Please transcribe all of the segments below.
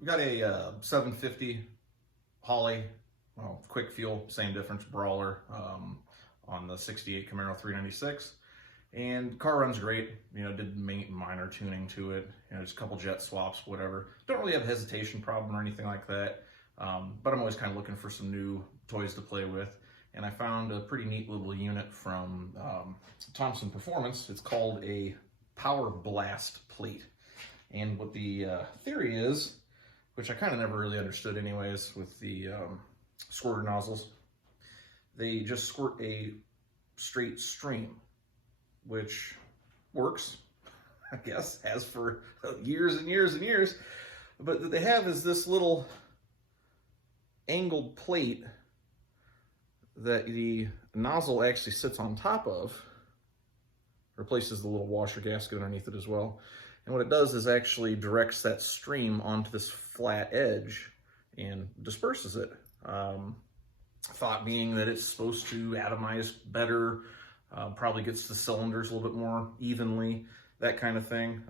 We got a 750 Holley, well, quick fuel, same difference, brawler on the 68 Camaro 396. And car runs great, you know, did minor tuning to it, you know, just a couple jet swaps, whatever. Don't really have a hesitation problem or anything like that, but I'm always kind of looking for some new toys to play with. And I found a pretty neat little unit from Thompson Performance. It's called a Powerblast Plate. And what the theory is, which I kind of never really understood anyways with the squirter nozzles, they just squirt a straight stream, which works, I guess, has for years and years and years. But what they have is this little angled plate that the nozzle actually sits on top of, replaces the little washer gasket underneath it as well. And what it does is actually directs that stream onto this flat edge and disperses it. Thought being that it's supposed to atomize better, probably gets the cylinders a little bit more evenly, that kind of thing.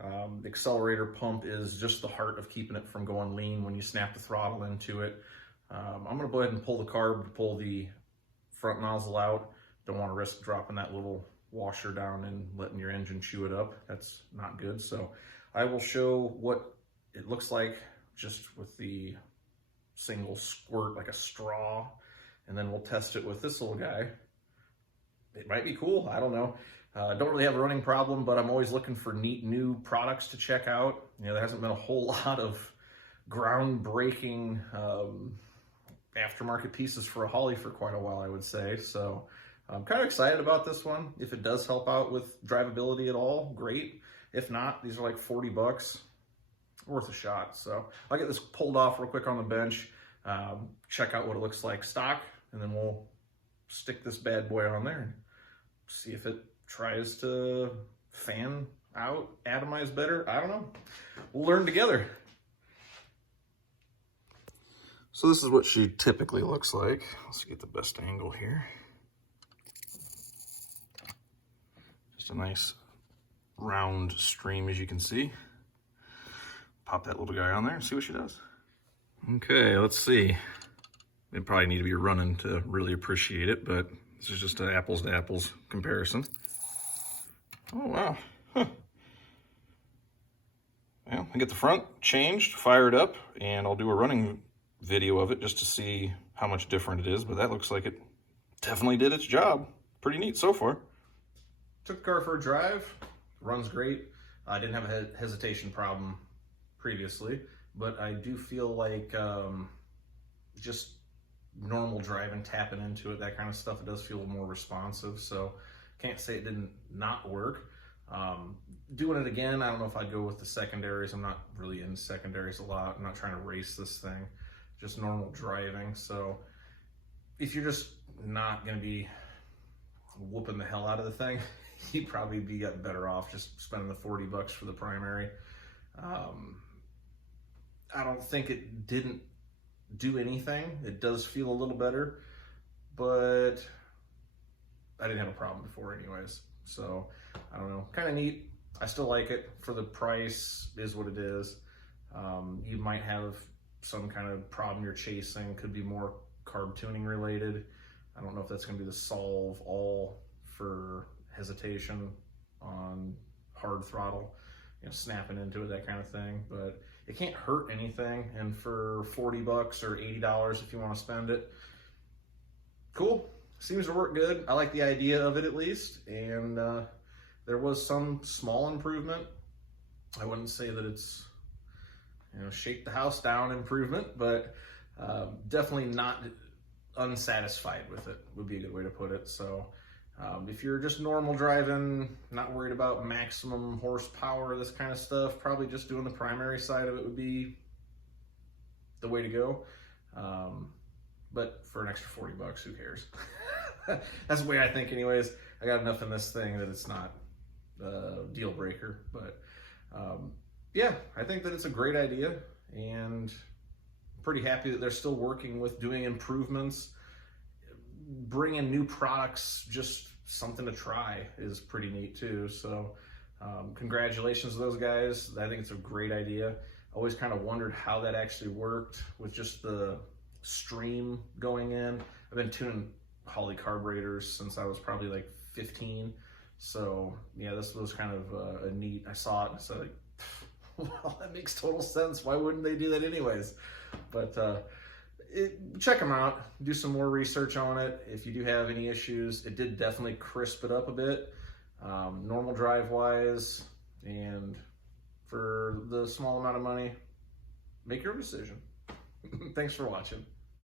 The accelerator pump is just the heart of keeping it from going lean when you snap the throttle into it. I'm gonna go ahead and pull the carb to pull the front nozzle out. Don't want to risk dropping that little washer down and letting your engine chew it up. That's not good. So I will show what it looks like just with the single squirt, like a straw, and then we'll test it with this little guy. It might be cool, I don't know. Don't really have a running problem, but I'm always looking for neat new products to check out. You know, there hasn't been a whole lot of groundbreaking aftermarket pieces for a Holley for quite a while, I would say. So I'm kind of excited about this one. If it does help out with drivability at all, great. If not, these are like 40 bucks, worth a shot. So I'll get this pulled off real quick on the bench, check out what it looks like stock, and then we'll stick this bad boy on there and see if it tries to fan out, atomize better. I don't know. We'll learn together. So this is what she typically looks like. Let's get the best angle here. Just a nice round stream, as you can see. Pop that little guy on there and see what she does. Okay, let's see. They probably need to be running to really appreciate it, but this is just an apples to apples comparison. Oh, wow. Huh. Well, I get the front changed, fired up, and I'll do a running video of it just to see how much different it is, but that looks like it definitely did its job. Pretty neat so far. Took the car for a drive, runs great. I didn't have a hesitation problem previously, but I do feel like just normal driving, tapping into it, that kind of stuff, it does feel more responsive, so can't say it didn't not work. Doing it again, I don't know if I'd go with the secondaries. I'm not really in secondaries a lot. I'm not trying to race this thing, just normal driving. So if you're just not going to be whooping the hell out of the thing, you'd probably be better off just spending the 40 bucks for the primary. I don't think it didn't do anything. It does feel a little better, but I didn't have a problem before anyways. So I don't know, kind of neat. I still like it for the price, is what it is. You might have some kind of problem you're chasing, could be more carb tuning related. I don't know if that's going to be the solve all for hesitation on hard throttle, you know, snapping into it, that kind of thing, but it can't hurt anything. And for 40 bucks or $80 if you want to spend it, cool. Seems to work good. I like the idea of it at least, and there was some small improvement. I wouldn't say that it's, you know, shake the house down improvement, but definitely not unsatisfied with it would be a good way to put it. So if you're just normal driving, not worried about maximum horsepower, this kind of stuff, probably just doing the primary side of it would be the way to go. But for an extra 40 bucks, who cares? That's the way I think anyways. I got enough in this thing that it's not a deal breaker. But yeah, I think that it's a great idea, and pretty happy that they're still working with doing improvements. Bringing new products, just something to try, is pretty neat too. So congratulations to those guys. I think it's a great idea. Always kind of wondered how that actually worked with just the stream going in. I've been tuning Holley carburetors since I was probably like 15. So yeah, this was kind of a neat, I saw it and I said, like, well, that makes total sense. Why wouldn't they do that anyways? But check them out, do some more research on it. If you do have any issues, it did definitely crisp it up a bit, normal drive wise, and for the small amount of money, make your decision. Thanks for watching.